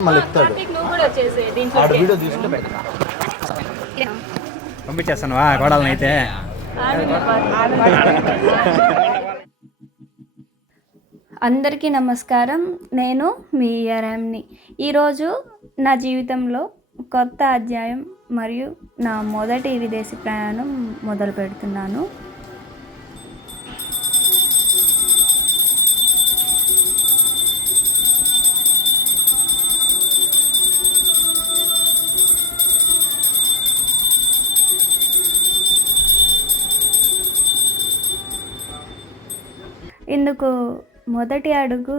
మళ్ళీ ఆడ వీడియో తీసుకుంటే గోడాలను అయితే. అందరికీ నమస్కారం. నేను మీ ఈఆర్ఎంని ఈరోజు నా జీవితంలో కొత్త అధ్యాయం మరియు నా మొదటి విదేశీ ప్రయాణం మొదలు పెడుతున్నాను అందుకు మొదటి అడుగు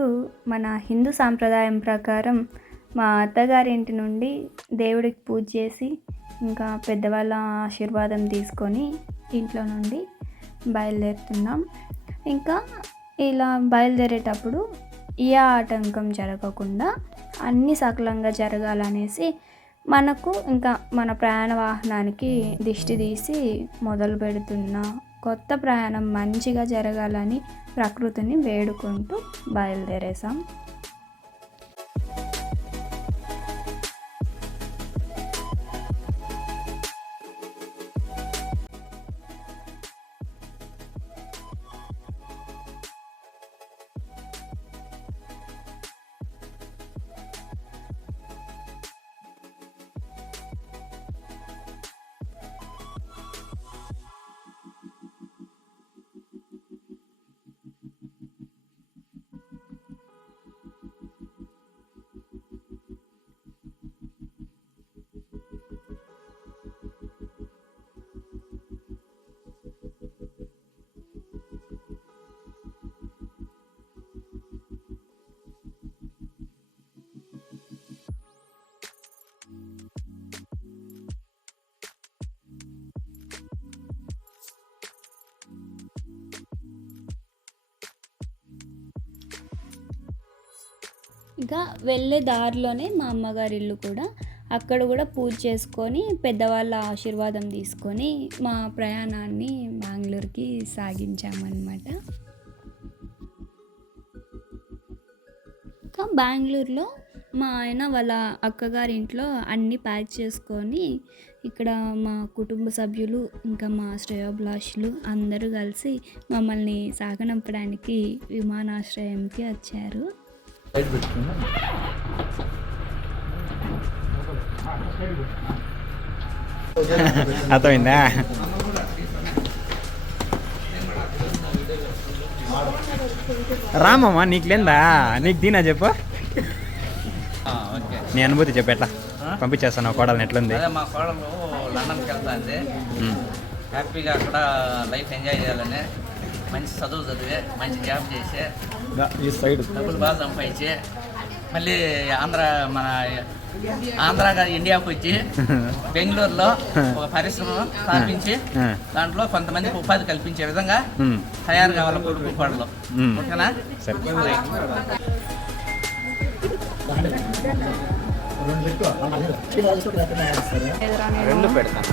మన హిందూ సాంప్రదాయం ప్రకారం మా అత్తగారి ఇంటి నుండి దేవుడికి పూజ చేసి ఇంకా పెద్దవాళ్ళ ఆశీర్వాదం తీసుకొని ఇంట్లో నుండి బయలుదేరుతున్నాం. ఇంకా ఇలా బయలుదేరేటప్పుడు ఏ ఆటంకం జరగకుండా అన్నీ సకలంగా జరగాలనేసి మనకు ఇంకా మన ప్రయాణ వాహనానికి దిష్టి తీసి మొదలు పెడుతున్న కొత్త ప్రయాణం మంచిగా జరగాలని ప్రకృతిని వేడుకుంటూ బయలుదేరేసాం ఇంకా వెళ్ళే దారిలోనే మా అమ్మగారి ఇల్లు కూడా. అక్కడ కూడా పూజ చేసుకొని పెద్దవాళ్ళ ఆశీర్వాదం తీసుకొని మా ప్రయాణాన్ని బెంగళూరుకి సాగించామన్నమాట. ఇంకా బెంగళూరులో మా ఆయన వాళ్ళ అక్కగారి ఇంట్లో అన్నీ ప్యాక్ చేసుకొని ఇక్కడ మా కుటుంబ సభ్యులు ఇంకా మా శ్రేయోభిలాషులు అందరూ కలిసి మమ్మల్ని సాగనంపడానికి విమానాశ్రయంకి వచ్చారు. లైట్ పెట్టుకున్నా అర్థమైందా? రామమ్మా నీకు లేదా? నీకు దీనా చెప్పు. ఓకే నీ అనుభూతి చెప్పు ఎట్లా? పంపించేస్తాను కోడల్ని ఎట్లుంది? అదే మా కోడలు లండన్కి వెళ్తాంది. హ్యాపీగా అక్కడ లైఫ్ ఎంజాయ్ చేయాలని మంచి చదువు చదివి మంచి జాబ్ చేసి ఈ సైడ్ డబ్బులు బాగా సంపాదించి మళ్ళీ ఆంధ్ర మన ఆంధ్ర ఇండియాకి వచ్చి బెంగళూరులో ఒక పరిశ్రమ స్థాపించి. దాంట్లో కొంతమందికి ఉపాధి కల్పించే విధంగా. తయారు కావాలి కొడుకు కోడలు ఉమ్. ఓకేనా సరే రెండు పెడతాను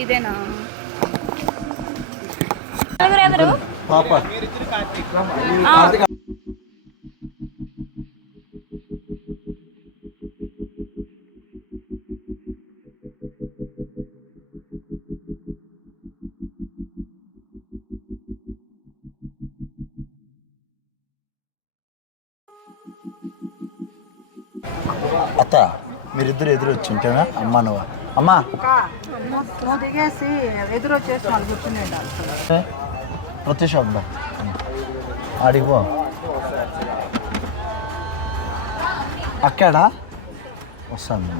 ఇదేనా పాప. అత్త మీరిద్దరు ఎదురు వచ్చి ఉంటేనా అమ్మా నువ్వు అమ్మా. నువ్వు దిగేసి ఎదురు వచ్చేసి వాళ్ళు కూర్చుని ఉండాలి కొత్త షాప్ దా ఆడికి పో అక్కాడా వస్తాను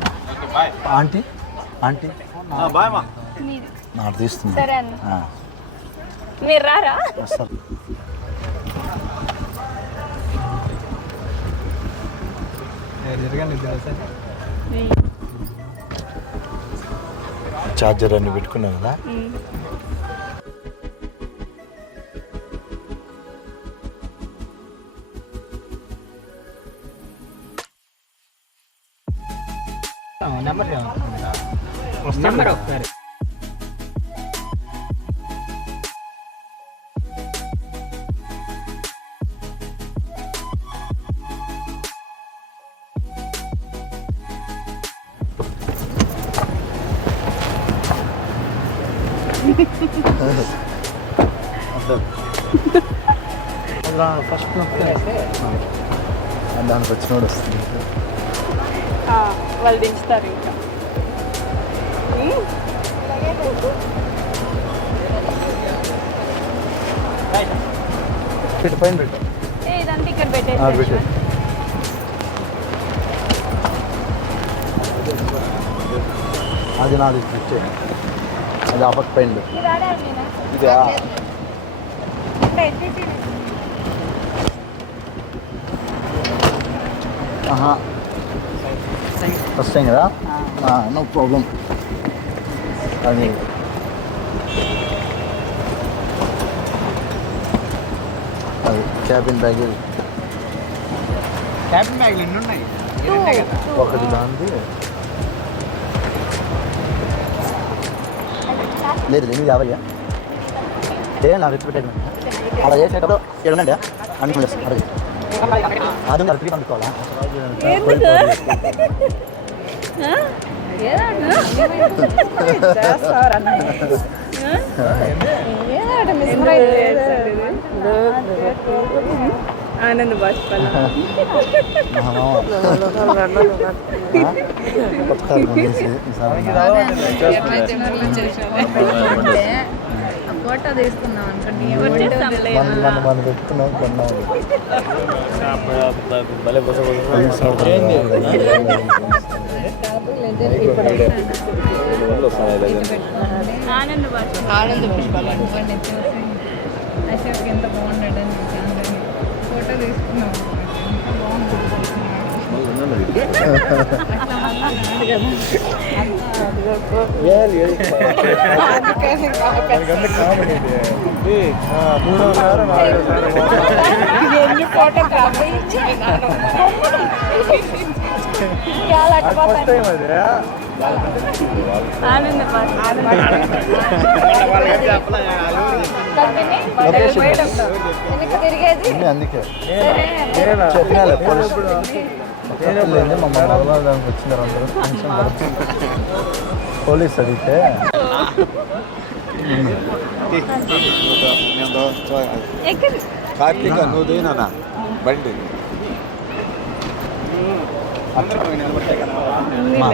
ఆంటీ ఆంటీ నాకు తీస్తుంది మీరు రారా? వస్తాను చార్జర్ అన్ని పెట్టుకున్నావు కదా? నెంబర్ నెంబర్ ఒకసారి ఫస్ట్ దానికి వచ్చినోడు వస్తుంది వాళ్ళు దించుతారు ఇంకా పెట్టు పైన పెట్టు ఏ, ఇదంతా ఇక్కడ ఆ, పెట్టేసి పెట్టు అది నాది పెట్టే అది ఆ పక్క పైన పెట్టు ఇది ఆడాలి ఇది ఆ- ఆహా ఫస్ట్ టైం కదా నో ప్రాబ్లం అది అది క్యాబిన్ బ్యాగ్ క్యాబిన్ బ్యాగ్లు ఎన్ని ఉన్నాయి ఒకటి దాంది లేదు లేదు యాభై ఏ నాకు ఎత్తి పెట్టేది అలా చేసేటప్పుడు ఏడుందండి అన్ని చేస్తాను అడిగి అది అడిగి పండుకోవాలా ఆనంద్ బాష్పాల కొత్త ఈసారి ఫోటో తీసుకున్నాం అనుకోండి. వచ్చేస్తాంలే మన మన మనం పెట్టుకున్నాం కొన్నాం. ఆనంద్ బాష్పాల ఆనంద పుష్పాలు అనుకోండి చూసి అశోక్ ఎంత బాగున్నాడు అని చెప్పాను ఫోటో తీసుకున్నాం ఎంత బాగుంది ఫోటో ఆనంద్ తిరిగేది అన్నీ అందుకే చెప్పినాలే పోలీసు లేదు మా మమ్మల్ని దానికి వచ్చినారు అందరూ టెన్షన్ పడుతుంది పోలీస్ అడిగితే ఎక్కడ కార్తీక నువ్వు దిగినా బండి మా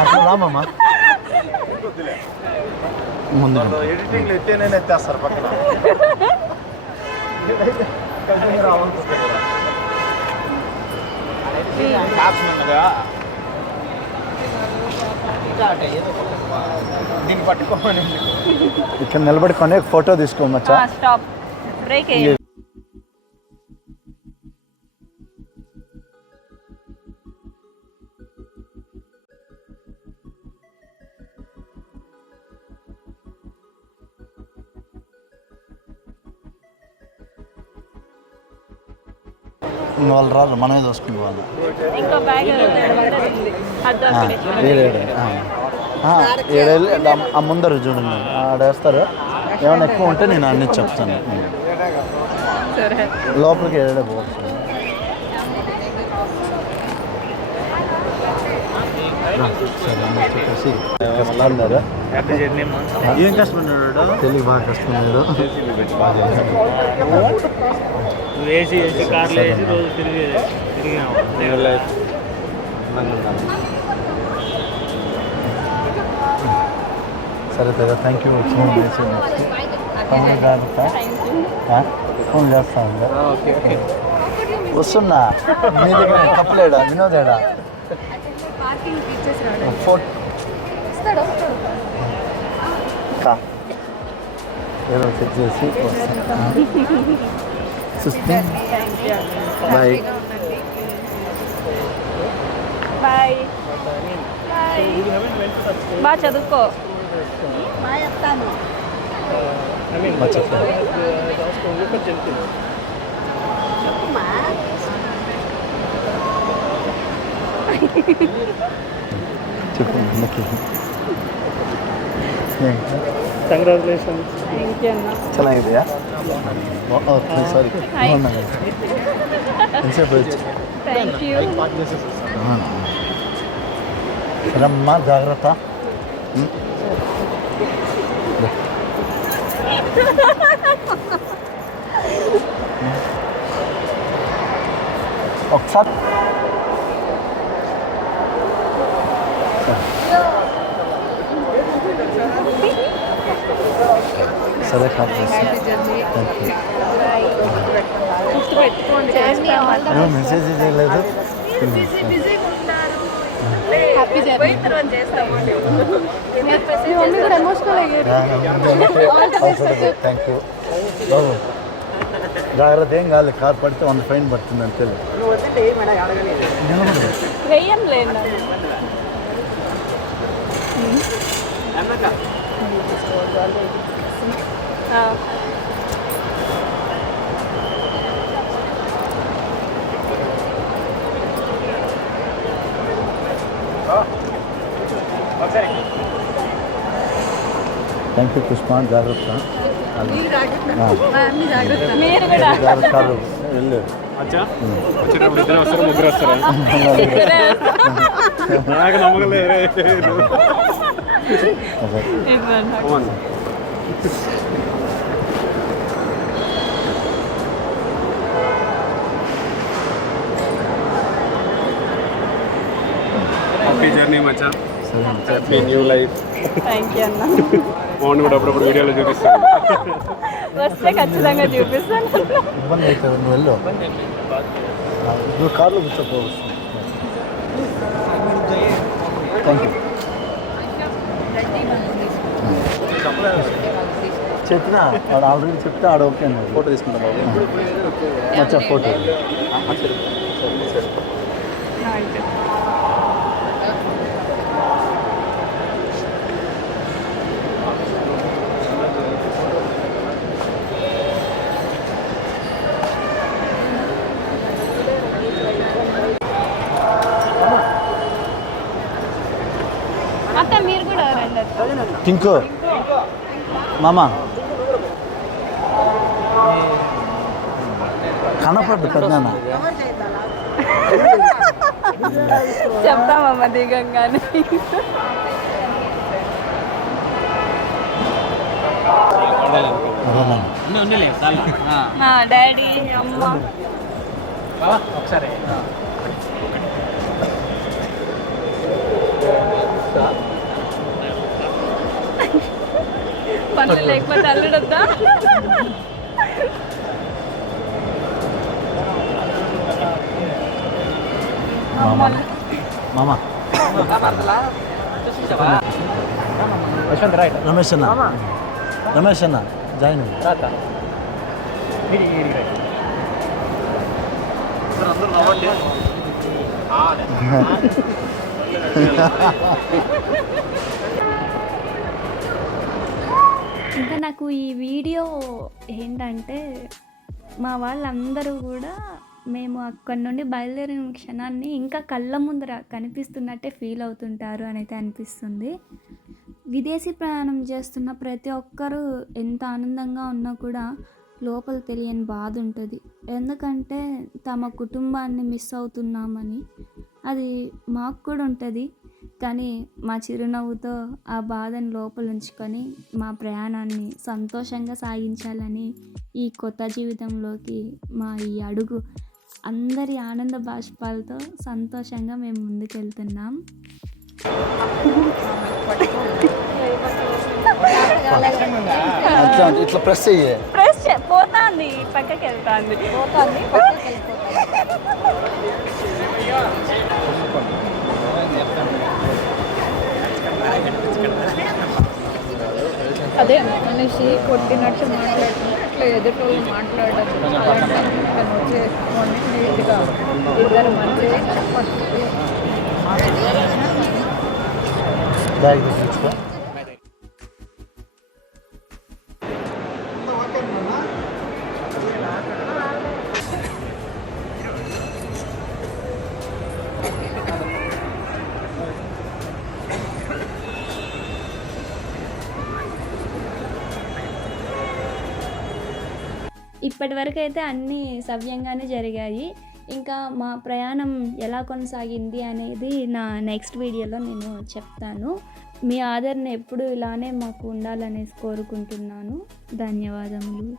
అట్లా రామమ్మా ముందు ఎడిటింగ్ ఎత్తేనే ఎత్తేస్తారు పక్కన. క్యాప్షన్ ఉన్నదా? దీన్ని పట్టుకోమని. ఇక్కడ నిలబడుకొని ఫోటో తీసుకోమచ్చా స్టాప్ బ్రేక్ వాళ్ళు రాళ్ళు మనమే చూసుకుని వాళ్ళు. ఏడేళ్ళు ఆ ముందర చూడండి ఆడేస్తారు ఏమైనా ఎక్కువ ఉంటే నేను అన్ని చెప్తాను. లోపలికి ఏడే పోవచ్చు కష్టపడ్డారు ఏం కష్టపడ్డాడు తెలుగు బాగా కష్టపడ్డాడు వేసి వేసి కార్లో వేసి రోజు తిరిగి తిరిగినాము సరే కదా థ్యాంక్ యూ ఫోన్ చేసి జాగ్రత్త ఆ? ఫోన్ చేస్తాను వస్తున్నా. మీ దగ్గర కప్పలేడా వినోదేడా కా. ఏదో సెట్ చేసి వస్తాను చూస్తే బాయ్ బాయ్ బాయ్ బాగా చదువుకో మర్చిపోయాను చెప్పు అన్నకి ఏంటి Oh, okay, sorry. No, no, no. Instead of Thank you. రమ్మ జాగ్రత్త ఒకసారి సరే కాదు గుర్తుపెట్టుకోండి చేస్తాం మెసేజ్ చేయలేదు థ్యాంక్ యూ బాబు జాగ్రత్త ఏం కాదు కార్ పడితే వంద ఫైన్ పడుతుంది అంతే. వెయ్యంలేండి. థ్యాంక్ యూ పుష్ప జాగ్రత్త ఆ. మీరు కూడా జాగ్రత్త కాదు వెళ్ళు వచ్చేటప్పుడు ఇద్దరు వస్తారు ముగ్గురు వస్తారా నాకు నమ్మకం journey Maccha happy new life thank you అన్న. ఫోన్ కూడా అప్పుడప్పుడు వీడియోలో చూపిస్తాను. వస్తే ఖచ్చితంగా చూపిస్తాను. ఇబ్బంది అవుతుంది నువ్వు వెళ్ళు. నువ్వు కార్లో కూర్చోపోవచ్చు థ్యాంక్ యూ చెప్పినా వాడు ఆల్రెడీ చెప్తే ఆడ ఓకే ఫోటో తీసుకుంటాం బాబు. మచ్చా ఫోటో అక్క మీరు కూడా రండి అక్క. టింకు. మామ. కనపడ్డు పెద్దనా చెప్తామమ్మ దిగంగానే. డాడీ అమ్మ. ఒకసారి. one like ಮತ್ತೆ ಅಲ್ಲಿಡತ್ತ ಮಾಮ. ಮಾಮ. ಯಶವಂತ ರೈಟ್ ರಮೇಶ್ ಅಣ್ಣ. ರಮೇಶ್ ಅಣ್ಣ ಜಾಯಿನ್ ಆಗಿ ఇంకా నాకు ఈ వీడియో ఏంటంటే మా వాళ్ళందరూ కూడా మేము అక్కడి నుండి బయలుదేరిన క్షణాన్ని ఇంకా కళ్ళ ముందర కనిపిస్తున్నట్టే ఫీల్ అవుతుంటారు అని అయితే అనిపిస్తుంది. విదేశీ ప్రయాణం చేస్తున్న ప్రతి ఒక్కరూ ఎంత ఆనందంగా ఉన్నా కూడా లోపల తెలియని బాధ ఉంటుంది. ఎందుకంటే తమ కుటుంబాన్ని మిస్ అవుతున్నామని అది మాకు కూడా ఉంటుంది. కానీ మా చిరునవ్వుతో ఆ బాధను లోపల ఉంచుకొని మా ప్రయాణాన్ని సంతోషంగా సాగించాలని ఈ కొత్త జీవితంలోకి మా ఈ అడుగు అందరి ఆనంద బాష్పాలతో సంతోషంగా మేము ముందుకెళ్తున్నాం. ఇట్లా ప్రెస్ చెయ్యి. ప్రెస్ పోతాంది పక్కకి వెళ్తాంది పోతాంది అదే మనిషి కొట్టినట్టు మాట్లాడుతుంది. అట్లా ఎదుటోళ్ళు మాట్లాడడం అలాంటి తను చేసుకొని నీట్గా ఇద్దరు మంచిగా చెప్పచ్చు. బ్యాగ్ ఇప్పటి వరకు అయితే అన్నీ సవ్యంగానే జరిగాయి. ఇంకా మా ప్రయాణం ఎలా కొనసాగింది అనేది నా నెక్స్ట్ వీడియోలో నేను చెప్తాను. మీ ఆదరణ ఎప్పుడు ఇలానే మాకు ఉండాలనేసి కోరుకుంటున్నాను. ధన్యవాదములు.